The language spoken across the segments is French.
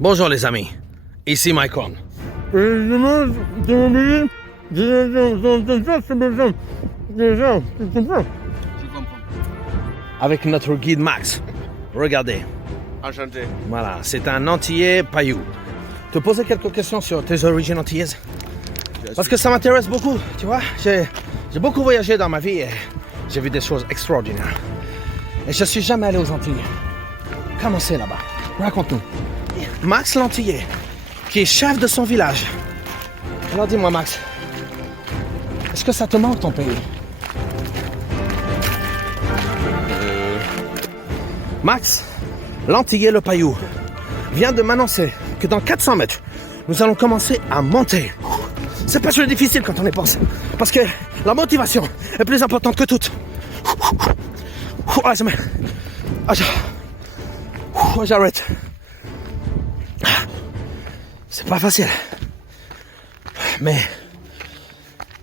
Bonjour les amis, ici Mike Horn. Avec notre guide Max. Regardez. Enchanté. Voilà, c'est un Antillais paillou. Te poser quelques questions sur tes origines antillaises? Parce que ça m'intéresse beaucoup, tu vois. J'ai beaucoup voyagé dans ma vie et j'ai vu des choses extraordinaires. Et je suis jamais allé aux Antilles. Comment c'est là-bas? Raconte-nous. Max l'Antillais, qui est chef de son village. Alors dis-moi Max, est-ce que ça te manque ton pays? Max, l'Antillais le paillou, vient de m'annoncer que dans 400 mètres, nous allons commencer à monter. C'est pas très difficile quand on y pense, parce que la motivation est plus importante que toute. J'arrête. C'est pas facile. Mais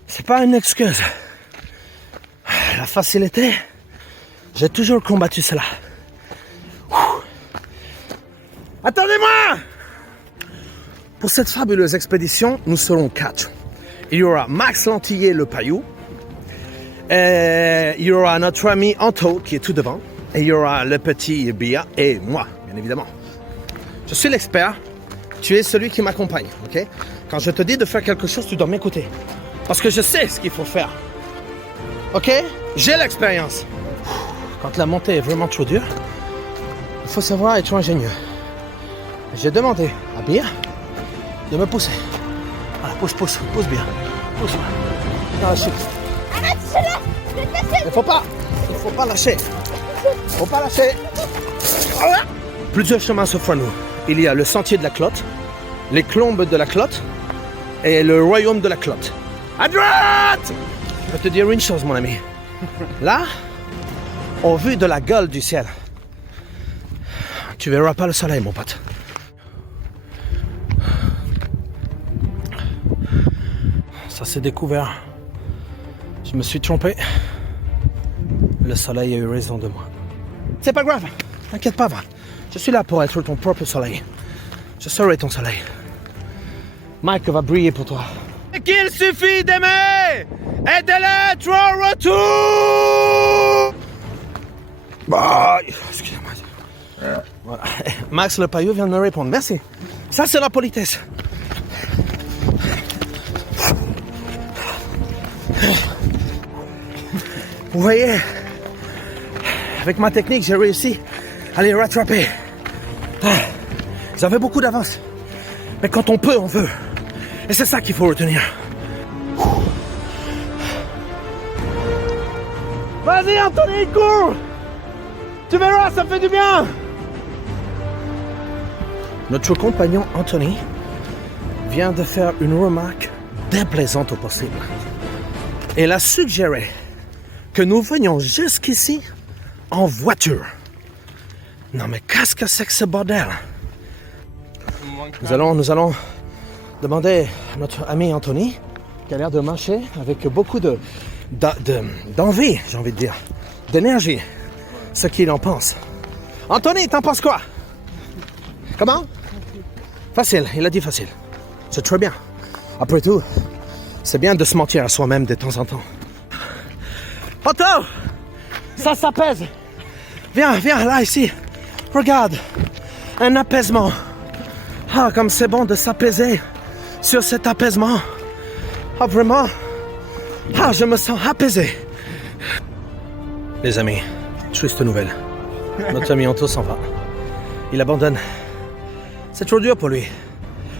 c'est pas une excuse. La facilité, j'ai toujours combattu cela. Attendez-moi! Pour cette fabuleuse expédition, nous serons 4. Il y aura Max l'Antillais le paillou. Il y aura notre ami Anto qui est tout devant. Et il y aura le petit Bia et moi, bien évidemment. Je suis l'expert. Tu es celui qui m'accompagne, ok? Quand je te dis de faire quelque chose, tu dois m'écouter. Parce que je sais ce qu'il faut faire. Ok? J'ai l'expérience. Quand la montée est vraiment trop dure, il faut savoir être ingénieux. J'ai demandé à Bia de me pousser. Voilà, pousse bien. Pousse. Dans la chute. Arrête, Il faut pas lâcher. Faut pas lâcher. Plusieurs chemins s'offrent à nous. Il y a le sentier de la Clotte, les clombes de la Clotte et le royaume de la Clotte. À droite! Je vais te dire une chose, mon ami. Là, au vu de la gueule du ciel, tu verras pas le soleil, mon pote. Ça s'est découvert. Je me suis trompé. Le soleil a eu raison de moi. C'est pas grave. T'inquiète pas, va. Je suis là pour être ton propre soleil. Je serai ton soleil. Mike va briller pour toi. Et qu'il suffit d'aimer et de l'être en retour. Bah, excusez-moi. Voilà. Max le paillou vient de me répondre. Merci. Ça, c'est la politesse. Vous voyez, avec ma technique, j'ai réussi à les rattraper. Ils avaient beaucoup d'avance. Mais quand on peut, on veut. Et c'est ça qu'il faut retenir. Vas-y, Anthony, cours! Tu verras, ça fait du bien! Notre compagnon Anthony vient de faire une remarque déplaisante au possible. Il a suggéré que nous venions jusqu'ici en voiture. Non mais qu'est-ce que c'est que ce bordel? Nous allons demander à notre ami Anthony, qui a l'air de marcher avec beaucoup d'envie, j'ai envie de dire, d'énergie, ce qu'il en pense. Anthony, t'en penses quoi? Comment? Facile, il a dit facile. C'est très bien. Après tout, c'est bien de se mentir à soi-même de temps en temps. Otto! Ça s'apaise! Viens, là, ici. Regarde. Un apaisement. Ah, comme c'est bon de s'apaiser sur cet apaisement. Ah, vraiment? Ah, je me sens apaisé. Les amis, triste nouvelle. Notre ami Otto s'en va. Il abandonne. C'est trop dur pour lui.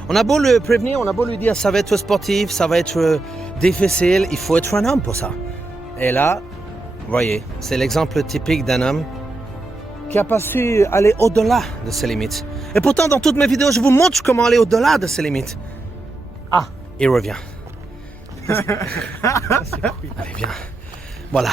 On a beau le prévenir, on a beau lui dire ça va être sportif, ça va être difficile, il faut être un homme pour ça. Et là, voyez, c'est l'exemple typique d'un homme qui n'a pas su aller au-delà de ses limites. Et pourtant, dans toutes mes vidéos, je vous montre comment aller au-delà de ses limites. Ah, il revient. Allez, viens. Voilà.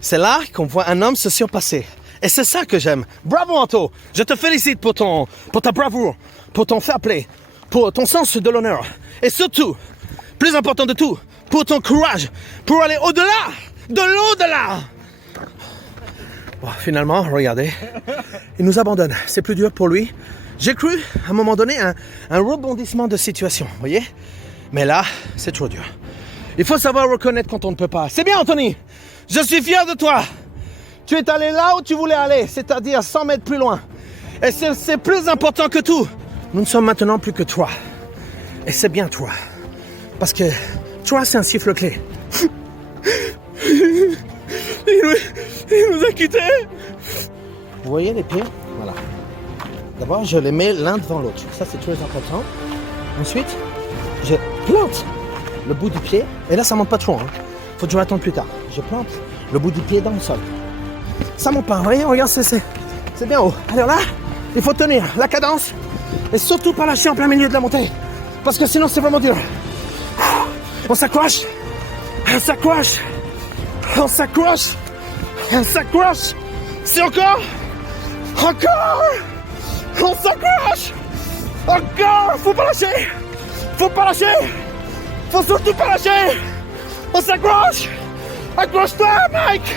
C'est là qu'on voit un homme se surpasser. Et c'est ça que j'aime. Bravo, Anto. Je te félicite pour ta bravoure, pour ton fair play, pour ton sens de l'honneur. Et surtout, plus important de tout, pour ton courage, pour aller au-delà, de l'au-delà. Bon, finalement, regardez, il nous abandonne. C'est plus dur pour lui J'ai cru, à un moment donné, un rebondissement de situation, vous voyez? Mais là, c'est trop dur. Il faut savoir reconnaître quand on ne peut pas. C'est bien, Anthony. Je suis fier de toi. Tu es allé là où tu voulais aller, c'est-à-dire 100 mètres plus loin. Et c'est plus important que tout. Nous ne sommes maintenant plus que 3. Et c'est bien 3. Parce que 3, c'est un chiffre clé. Il nous a quittés. Vous voyez les pieds? Voilà. D'abord, je les mets l'un devant l'autre. Ça, c'est très important. Ensuite, je plante le bout du pied. Et là, ça ne monte pas trop. Faut que je attende plus tard. Je plante le bout du pied dans le sol. Ça monte pas. Vous voyez, regarde, c'est bien haut. Alors là, il faut tenir la cadence. Et surtout pas lâcher en plein milieu de la montée. Parce que sinon, c'est vraiment dur. On s'accroche. On s'accroche. On s'accroche. On s'accroche. C'est encore. Encore. On s'accroche. Encore. Faut pas lâcher. Faut pas lâcher. Faut surtout pas lâcher. On s'accroche. Accroche-toi, Mike.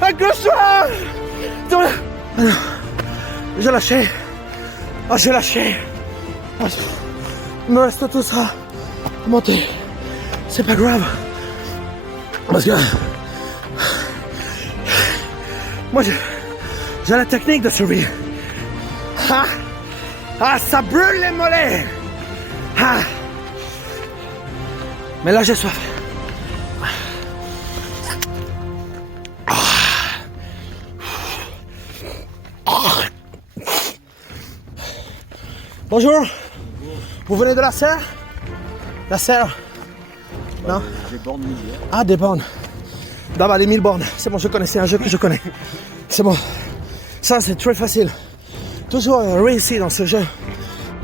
Accroche-toi. J'ai lâché. Ah, j'ai lâché. Ah, il me reste tout ça à monter. C'est pas grave. Parce que moi, j'ai la technique de survie. Ah, ça brûle les mollets. Ah. Mais là, j'ai soif. Bonjour. Vous venez de la serre? La serre? Non? Des bornes milliers. Ah, des bornes. D'abord, les 1000 bornes. C'est bon, je connais. C'est un jeu que je connais. C'est bon. Ça, c'est très facile. Toujours réussi dans ce jeu.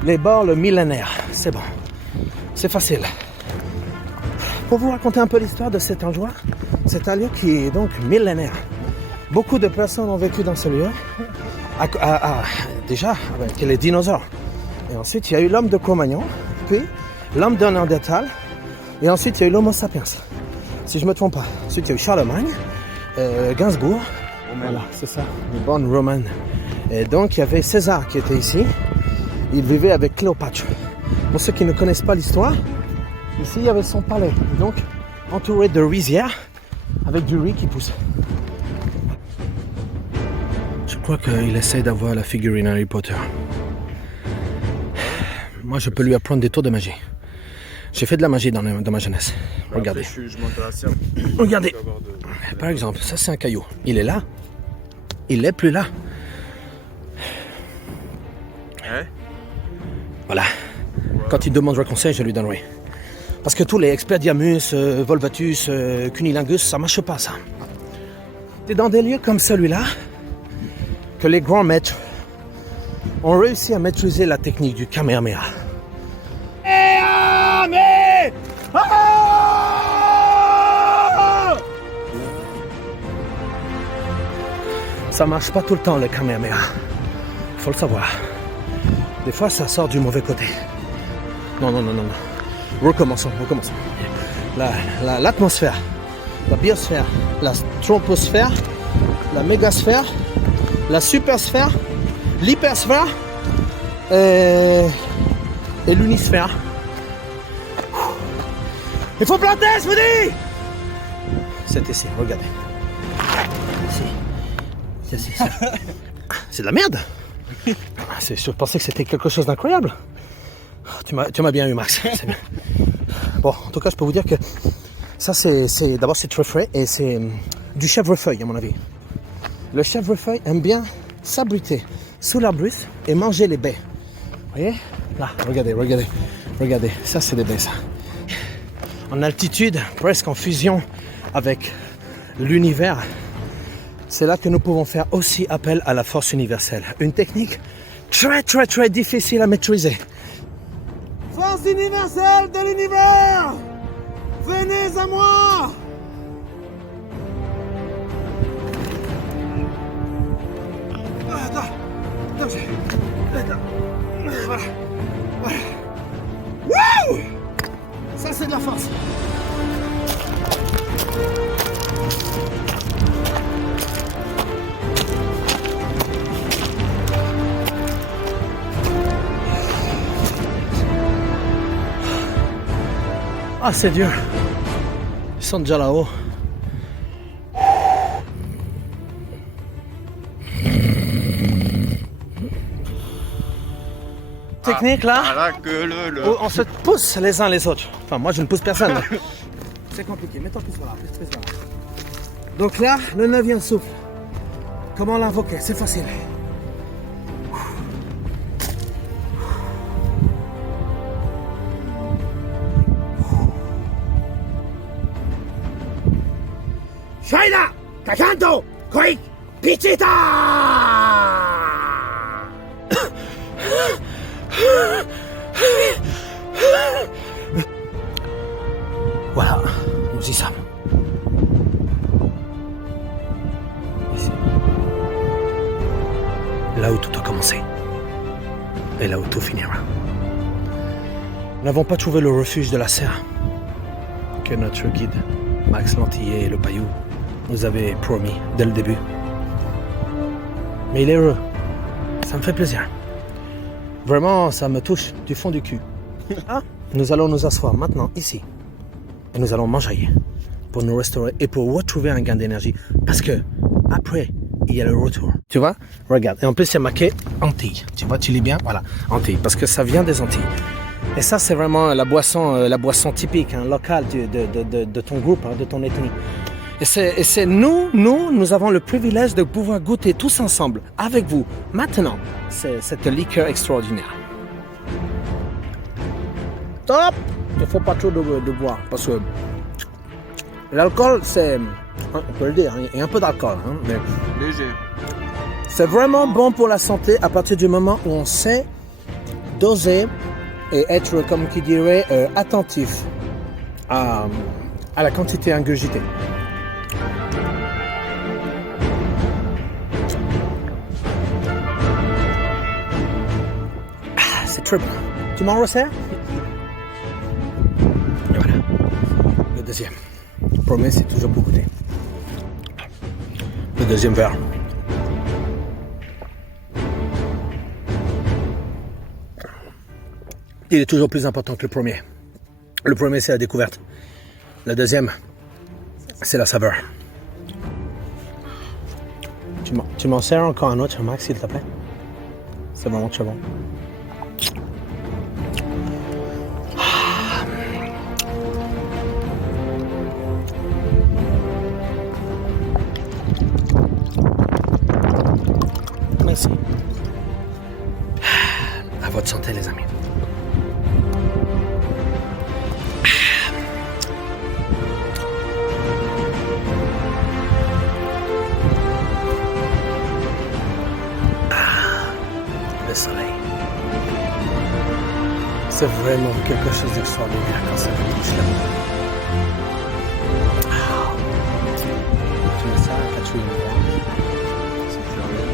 Les bornes millénaires. C'est bon. C'est facile. Pour vous raconter un peu l'histoire de cet endroit, c'est un lieu qui est donc millénaire. Beaucoup de personnes ont vécu dans ce lieu. Déjà, avec les dinosaures. Et ensuite, il y a eu l'homme de Cro-Magnon, puis l'homme de Néandertal, et ensuite, il y a eu l'Homo sapiens, si je ne me trompe pas. Ensuite, il y a eu Charlemagne, Gainsbourg, voilà, c'est ça, les bornes romaines. Et donc, il y avait César qui était ici. Il vivait avec Cléopâtre. Pour ceux qui ne connaissent pas l'histoire, ici, il y avait son palais, donc entouré de rizières, avec du riz qui pousse. Je crois qu'il essaie d'avoir la figurine Harry Potter. Moi, je peux lui apprendre des tours de magie. J'ai fait de la magie dans ma jeunesse. Regardez. Après, je monte à la serre. Regardez. Par exemple, ça c'est un caillou. Il est là. Il n'est plus là. Hein? Voilà. Quand il demandera conseil, je lui donnerai. Parce que tous les Expelliarmus, Volvatus, Cunilingus, ça marche pas ça. C'est dans des lieux comme celui-là que les grands maîtres ont réussi à maîtriser la technique du Kamehameha. Ça marche pas tout le temps le Kamehameha. Faut le savoir. Des fois ça sort du mauvais côté. Non. Recommençons. L'atmosphère, la biosphère, la troposphère, la mégasphère, la supersphère, l'hypersphère et l'unisphère. Il faut planter, je vous dis! C'est ici, regardez. Ici. C'est de la merde! Je pensais que c'était quelque chose d'incroyable. Tu m'as bien eu, Max. C'est bien. Bon, en tout cas, je peux vous dire que ça, d'abord, c'est très frais et c'est du chèvrefeuille, à mon avis. Le chèvrefeuille aime bien s'abriter sous l'arbuste et manger les baies. Vous voyez? Là, regardez. Ça, c'est des baies, ça. En altitude, presque en fusion avec l'univers, c'est là que nous pouvons faire aussi appel à la force universelle. Une technique très difficile à maîtriser. Force universelle de l'univers, venez à moi! Voilà. Wouh! Ça, c'est de la force. Ah, c'est dur. Ils sont déjà là-haut. Technique là, Voilà que le. où on se pousse les uns les autres. Enfin, moi je ne pousse personne. C'est compliqué, mets-toi plus voilà, plus voilà. Donc là, le 9e souffle. Comment l'invoquer? C'est facile. Shaida, Kakanto, Koik, Pichita! Voilà, nous y sommes. Ici. Là où tout a commencé. Et là où tout finira. Nous n'avons pas trouvé le refuge de la serre que notre guide, Max Lantillet et le Paillou, nous avaient promis dès le début. Mais il est heureux. Ça me fait plaisir. Vraiment, ça me touche du fond du cul. Nous allons nous asseoir maintenant ici. Et nous allons manger pour nous restaurer et pour retrouver un gain d'énergie. Parce que après, il y a le retour. Tu vois? Regarde. Et en plus, il y a marqué Antilles. Tu vois, tu lis bien? Voilà, Antilles. Parce que ça vient des Antilles. Et ça, c'est vraiment la boisson typique, hein, locale de ton groupe, hein, de ton ethnie. Et c'est nous avons le privilège de pouvoir goûter tous ensemble, avec vous, maintenant, cette liqueur extraordinaire. Top! Il ne faut pas trop de boire, parce que l'alcool, c'est, on peut le dire, il y a un peu d'alcool, hein, mais Léger. c'est vraiment bon pour la santé à partir du moment où on sait doser et être, comme qui dirait, attentif à la quantité ingurgitée. Ah, c'est très bon. Tu m'en resserres? Et voilà. Le deuxième. Le premier, c'est toujours pour goûter. Le deuxième verre. Il est toujours plus important que le premier. Le premier, c'est la découverte. Le deuxième, c'est la saveur. Tu m'en sers encore un autre, Max, s'il te plaît? C'est vraiment très bon. Merci. À votre santé, les amis. Le soleil. C'est vraiment quelque chose d'extraordinaire quand ça vous touche là. Tu mets ça à Catherine. C'est curieux.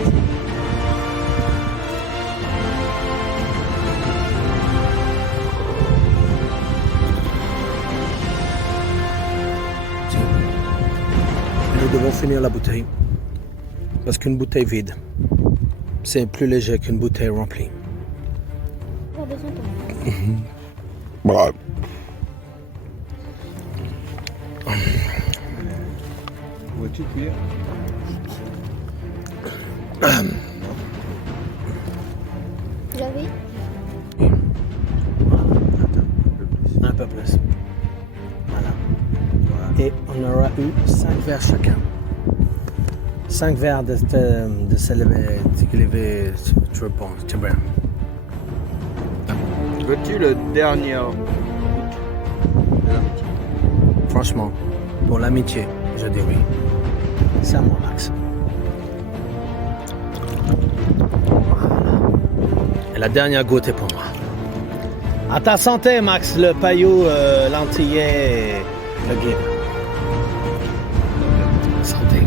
Nous devons finir la bouteille. Parce qu'une bouteille vide, c'est plus léger qu'une bouteille remplie. Voilà. Vois-tu cuire? Tu l'avais? Un peu plus. Voilà. Et on aura eu 5 verres chacun. 5 verres de s'élever, très bon, très bien. Veux-tu le dernier de l'amitié? Franchement, pour l'amitié, je dis oui. C'est à moi, Max. Voilà. Et la dernière goutte est pour moi. À ta santé, Max, le Paillou, l'Antillais, et le guide. Santé.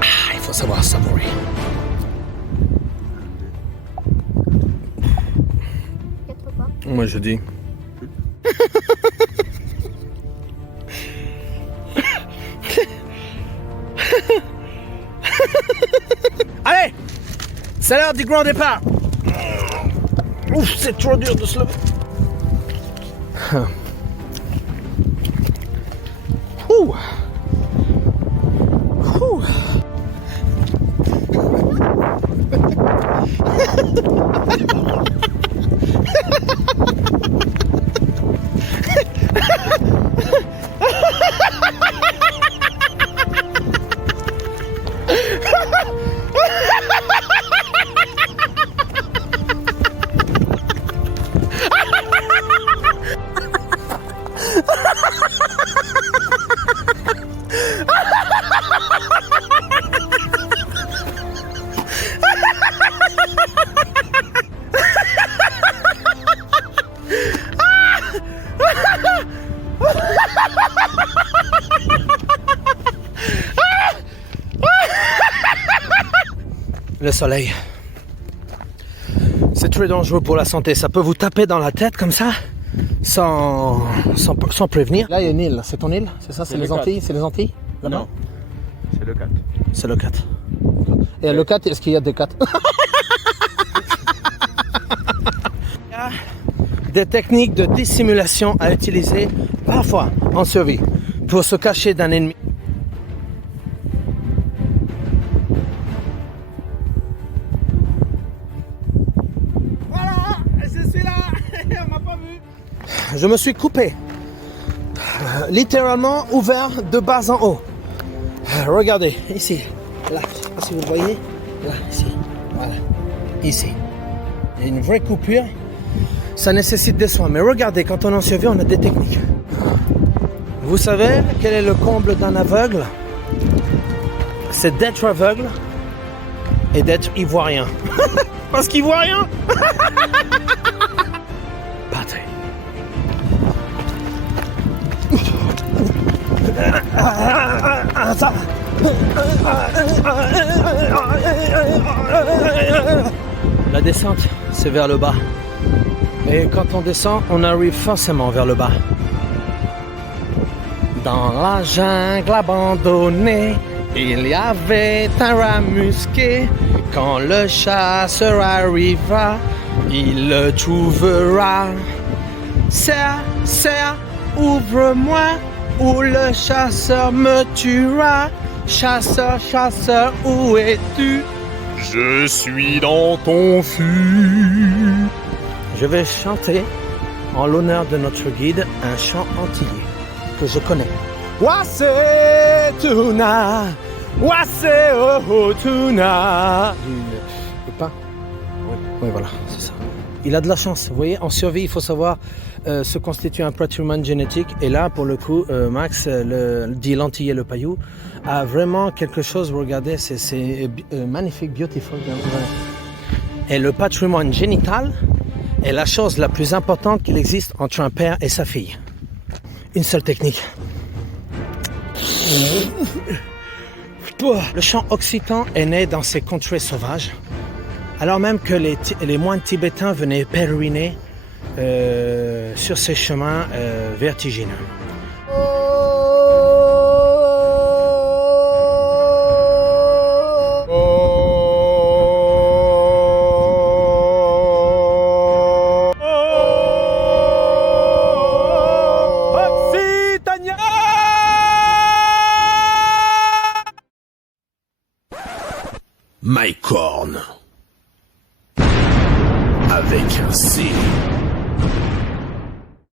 Ah, il faut savoir savourer. Quatre pas. Moi, je dis. Allez! C'est l'heure du grand départ. Ouf, c'est trop dur de se lever. Ouh. Ouh. Le soleil, c'est très dangereux pour la santé. Ça peut vous taper dans la tête comme ça, sans prévenir. Là, il y a une île. C'est ton île? C'est ça? C'est les Antilles? C'est les Antilles? Non, c'est le 4. C'est le 4. Et le 4, est-ce qu'il y a des 4? Il y a des techniques de dissimulation à utiliser parfois en survie pour se cacher d'un ennemi. Je me suis coupé, littéralement ouvert de bas en haut. Regardez, ici, là, je sais pas si vous voyez, là, ici, voilà, ici. Il y a une vraie coupure, ça nécessite des soins. Mais regardez, quand on en survit, on a des techniques. Vous savez quel est le comble d'un aveugle? C'est d'être aveugle et d'être ivoirien. Parce qu'il voit rien. Partez. La descente, c'est vers le bas. Et quand on descend, on arrive forcément vers le bas. Dans la jungle abandonnée, il y avait un rat musqué. Quand le chasseur arrivera, il le trouvera. Serre, serre, ouvre-moi, ou le chasseur me tuera. Chasseur, chasseur, où es-tu? Je suis dans ton fût. Je vais chanter en l'honneur de notre guide un chant antillais que je connais. Wase tuna, wase oh tuna. Le pain. Oui, voilà, c'est ça. Il a de la chance, vous voyez, en survie, il faut savoir se constituer un patrimoine génétique. Et là, pour le coup, Max, dit l'antillais, le paillou, a vraiment quelque chose, vous regardez, c'est magnifique, beautiful. Et le patrimoine génital est la chose la plus importante qu'il existe entre un père et sa fille. Une seule technique. Le chant occitan est né dans ces contrées sauvages, alors même que les moines tibétains venaient pèleriner sur ces chemins vertigineux. Mycorn. Avec un C.